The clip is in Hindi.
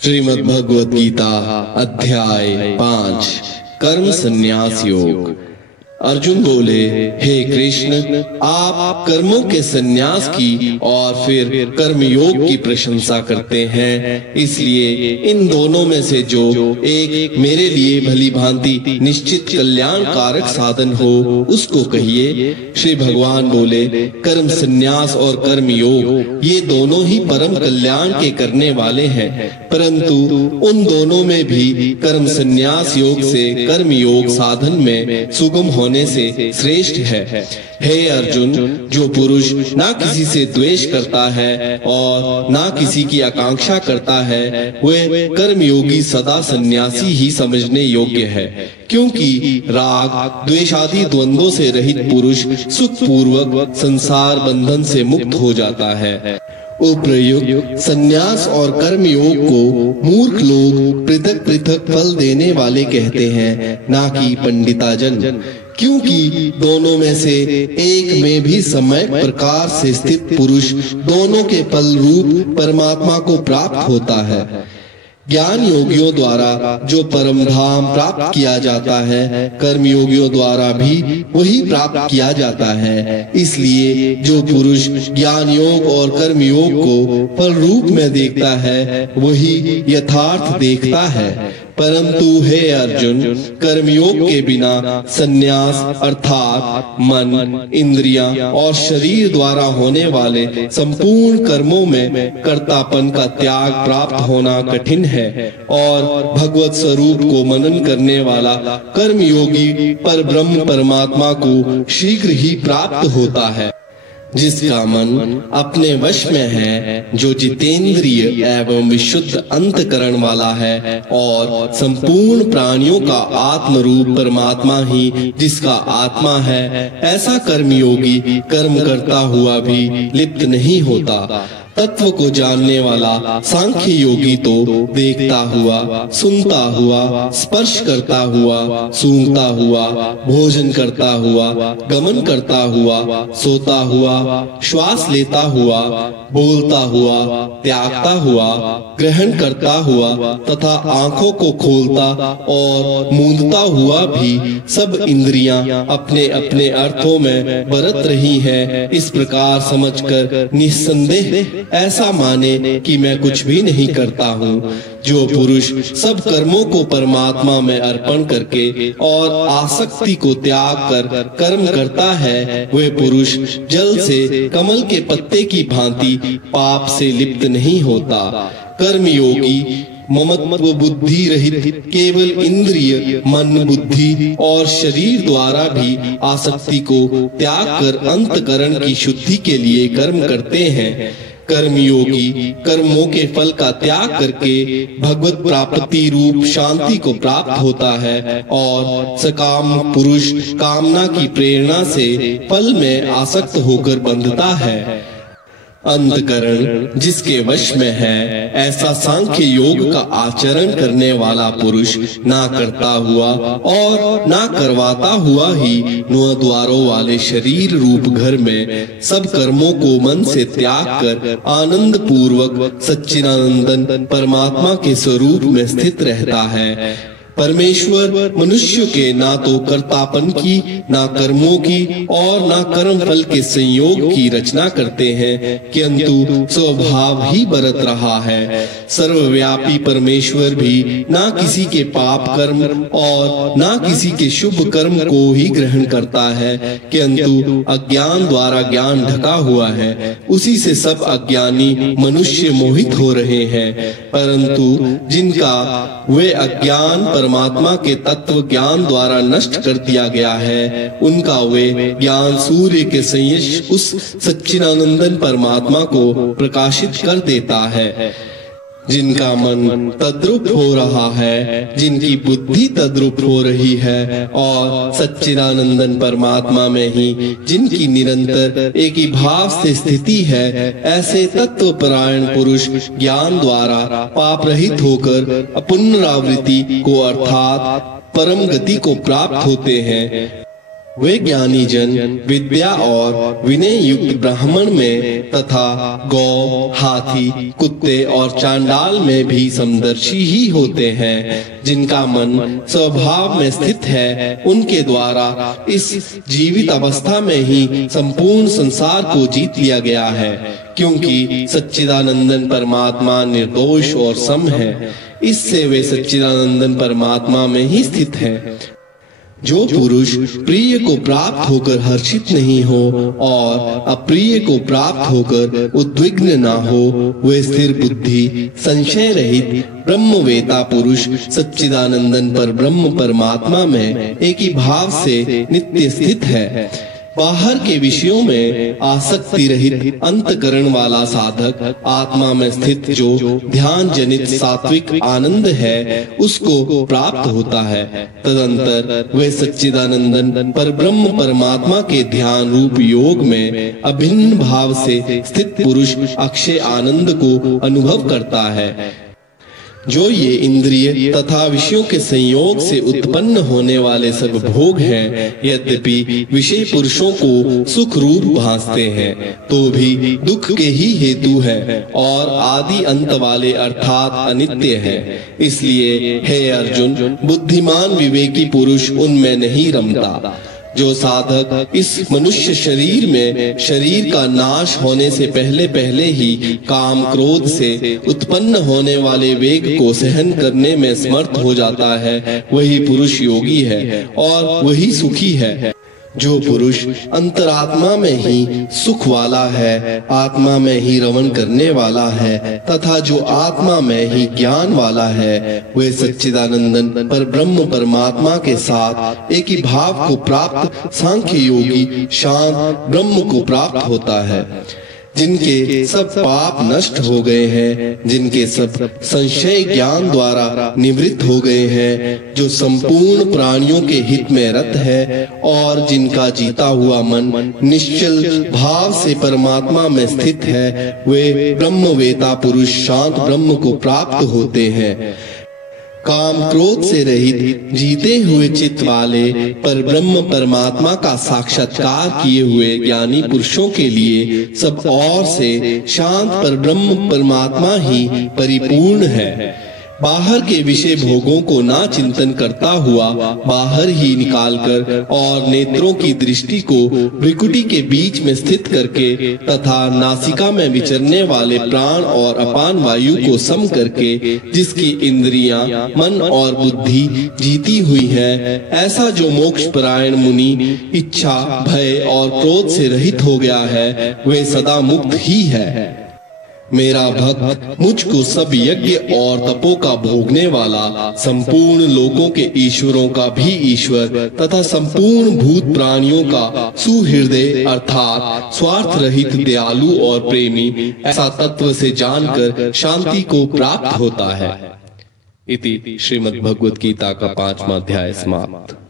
श्रीमद् भगवद गीता अध्याय 5 कर्म संन्यास योग। अर्जुन बोले, हे कृष्ण, आप कर्मों के संन्यास की और फिर कर्म योग की प्रशंसा करते हैं, इसलिए इन दोनों में से जो एक मेरे लिए भली भांति निश्चित कल्याणकारक साधन हो उसको कहिए। श्री भगवान बोले, कर्म संन्यास और कर्म योग ये दोनों ही परम कल्याण के करने वाले हैं, परंतु उन दोनों में भी कर्म संन्यास योग से कर्म योग साधन में सुगम होने से श्रेष्ठ है। हे अर्जुन, जो पुरुष ना किसी से द्वेष करता है और ना किसी की आकांक्षा करता है, वह कर्मयोगी सदा सन्यासी ही समझने योग्य है, क्योंकि राग द्वेष आदि द्वंद्वों से रहित पुरुष सुख पूर्वक संसार बंधन से मुक्त हो जाता है। उपर्युक्त संन्यास और कर्म योग को मूर्ख लोग पृथक पृथक फल देने वाले कहते हैं, ना कि पंडिताजन, क्योंकि दोनों में से एक में भी समय प्रकार से स्थित पुरुष दोनों के फल रूप परमात्मा को प्राप्त होता है। ज्ञान योगियों द्वारा जो परम धाम प्राप्त किया जाता है, कर्म योगियों द्वारा भी वही प्राप्त किया जाता है। इसलिए जो पुरुष ज्ञान योग और कर्म योग को फल रूप में देखता है, वही यथार्थ देखता है। परंतु हे अर्जुन, कर्मयोग के बिना संन्यास अर्थात मन, इंद्रियां और शरीर द्वारा होने वाले संपूर्ण कर्मों में कर्तापन का त्याग प्राप्त होना कठिन है, और भगवत स्वरूप को मनन करने वाला कर्मयोगी पर ब्रह्म परमात्मा को शीघ्र ही प्राप्त होता है। जिसका मन अपने वश में है, जो जितेंद्रिय एवं विशुद्ध अंतकरण वाला है, और संपूर्ण प्राणियों का आत्म रूप परमात्मा ही जिसका आत्मा है, ऐसा कर्मयोगी कर्म करता हुआ भी लिप्त नहीं होता। तत्व को जानने वाला सांख्य योगी तो देखता हुआ, सुनता हुआ, स्पर्श करता हुआ, सूंघता हुआ, भोजन करता हुआ, गमन करता हुआ, सोता हुआ, श्वास लेता हुआ, बोलता हुआ, त्यागता हुआ, ग्रहण करता हुआ तथा आंखों को खोलता और मूंदता हुआ भी सब इंद्रियां अपने अपने अर्थों में बरत रही हैं, इस प्रकार समझकर निस्संदेह ऐसा माने कि मैं कुछ भी नहीं करता हूँ। जो पुरुष सब कर्मों को परमात्मा में अर्पण करके और आसक्ति को त्याग कर कर्म करता है, वह पुरुष जल से कमल के पत्ते की भांति पाप से लिप्त नहीं होता। कर्मयोगी ममत्व बुद्धि रहित केवल इंद्रिय, मन, बुद्धि और शरीर द्वारा भी आसक्ति को त्याग कर अंतकरण की शुद्धि के लिए कर्म करते हैं। कर्मयोगी कर्मों के फल का त्याग करके भगवत प्राप्ति रूप शांति को प्राप्त होता है, और सकाम पुरुष कामना की प्रेरणा से फल में आसक्त होकर बंधता है। अंतकरण जिसके वश में है, ऐसा सांख्य योग का आचरण करने वाला पुरुष ना करता हुआ और ना करवाता हुआ ही नौ द्वारों वाले शरीर रूप घर में सब कर्मों को मन से त्याग कर आनंद पूर्वक सच्चिदानंदन परमात्मा के स्वरूप में स्थित रहता है। परमेश्वर मनुष्य के ना तो कर्तापन की, ना कर्मों की और ना कर्म फल के संयोग की रचना करते हैं, किंतु स्वभाव ही बरत रहा है। सर्वव्यापी परमेश्वर भी ना किसी के पाप कर्म और ना किसी के शुभ कर्म को ही ग्रहण करता है, किंतु अज्ञान द्वारा ज्ञान ढका हुआ है, उसी से सब अज्ञानी मनुष्य मोहित हो रहे हैं। परंतु जिनका वे अज्ञान परमात्मा के तत्व ज्ञान द्वारा नष्ट कर दिया गया है, उनका वे ज्ञान सूर्य के सयश उस सच्चिदानंदन परमात्मा को प्रकाशित कर देता है। जिनका मन तद्रुप हो रहा है, जिनकी बुद्धि तद्रुप हो रही है, और सच्चिदानंदन परमात्मा में ही जिनकी निरंतर एक ही भाव से स्थिति है, ऐसे तत्व परायण पुरुष ज्ञान द्वारा पाप रहित होकर पुनरावृत्ति को अर्थात परम गति को प्राप्त होते हैं। वे ज्ञानी जन विद्या और विनय युक्त ब्राह्मण में तथा गौ, हाथी, कुत्ते और चांडाल में भी समदर्शी ही होते हैं। जिनका मन स्वभाव में स्थित है, उनके द्वारा इस जीवित अवस्था में ही संपूर्ण संसार को जीत लिया गया है, क्योंकि सच्चिदानंदन परमात्मा निर्दोष और सम है। इससे वे सच्चिदानंदन परमात्मा में ही स्थित हैं। जो पुरुष प्रिय को प्राप्त होकर हर्षित नहीं हो और अप्रिय को प्राप्त होकर उद्विग्न ना हो, वे स्थिर बुद्धि, संशय रहित ब्रह्मवेता पुरुष सच्चिदानंदन पर ब्रह्म परमात्मा में एक ही भाव से नित्य स्थित है। बाहर के विषयों में आसक्ति रहित अंतकरण वाला साधक आत्मा में स्थित जो ध्यान जनित सात्विक आनंद है, उसको प्राप्त होता है। तदंतर वे सच्चिदानंदन पर ब्रह्म परमात्मा के ध्यान रूप योग में अभिन्न भाव से स्थित पुरुष अक्षय आनंद को अनुभव करता है। जो ये इंद्रिय तथा विषयों के संयोग से उत्पन्न होने वाले सब भोग हैं, यद्यपि विषय पुरुषों को सुख रूप भासते हैं, तो भी दुख के ही हेतु है और आदि अंत वाले अर्थात अनित्य है। इसलिए हे अर्जुन, बुद्धिमान विवेकी पुरुष उनमें नहीं रमता। जो साधक इस मनुष्य शरीर में शरीर का नाश होने से पहले पहले ही काम क्रोध से उत्पन्न होने वाले वेग को सहन करने में समर्थ हो जाता है, वही पुरुष योगी है और वही सुखी है। जो पुरुष अंतरात्मा में ही सुख वाला है, आत्मा में ही रमण करने वाला है तथा जो आत्मा में ही ज्ञान वाला है, वे सच्चिदानंदन पर ब्रह्म परमात्मा के साथ एक ही भाव को प्राप्त सांख्य योगी शांत ब्रह्म को प्राप्त होता है। जिनके सब पाप नष्ट हो गए हैं, जिनके सब संशय ज्ञान द्वारा निवृत्त हो गए हैं, जो संपूर्ण प्राणियों के हित में रत है और जिनका जीता हुआ मन निश्चल भाव से परमात्मा में स्थित है, वे ब्रह्मवेता पुरुष शांत ब्रह्म को प्राप्त होते हैं। काम क्रोध से रहित जीते हुए चित्त वाले पर ब्रह्म परमात्मा का साक्षात्कार किए हुए ज्ञानी पुरुषों के लिए सब और से शांत पर ब्रह्म परमात्मा ही परिपूर्ण है। बाहर के विषय भोगों को ना चिंतन करता हुआ बाहर ही निकालकर और नेत्रों की दृष्टि को भ्रिकुटी के बीच में स्थित करके तथा नासिका में विचरने वाले प्राण और अपान वायु को सम करके जिसकी इंद्रियां, मन और बुद्धि जीती हुई है, ऐसा जो मोक्ष परायण मुनि इच्छा, भय और क्रोध से रहित हो गया है, वे सदा मुक्त ही है। मेरा भक्त मुझको सब यज्ञ और तपों का भोगने वाला, संपूर्ण लोकों के ईश्वरों का भी ईश्वर तथा संपूर्ण भूत प्राणियों का सुहृदय अर्थात स्वार्थ रहित दयालु और प्रेमी, ऐसा तत्व से जानकर शांति को प्राप्त होता है। इति श्रीमद् भगवद गीता का 5वां अध्याय समाप्त।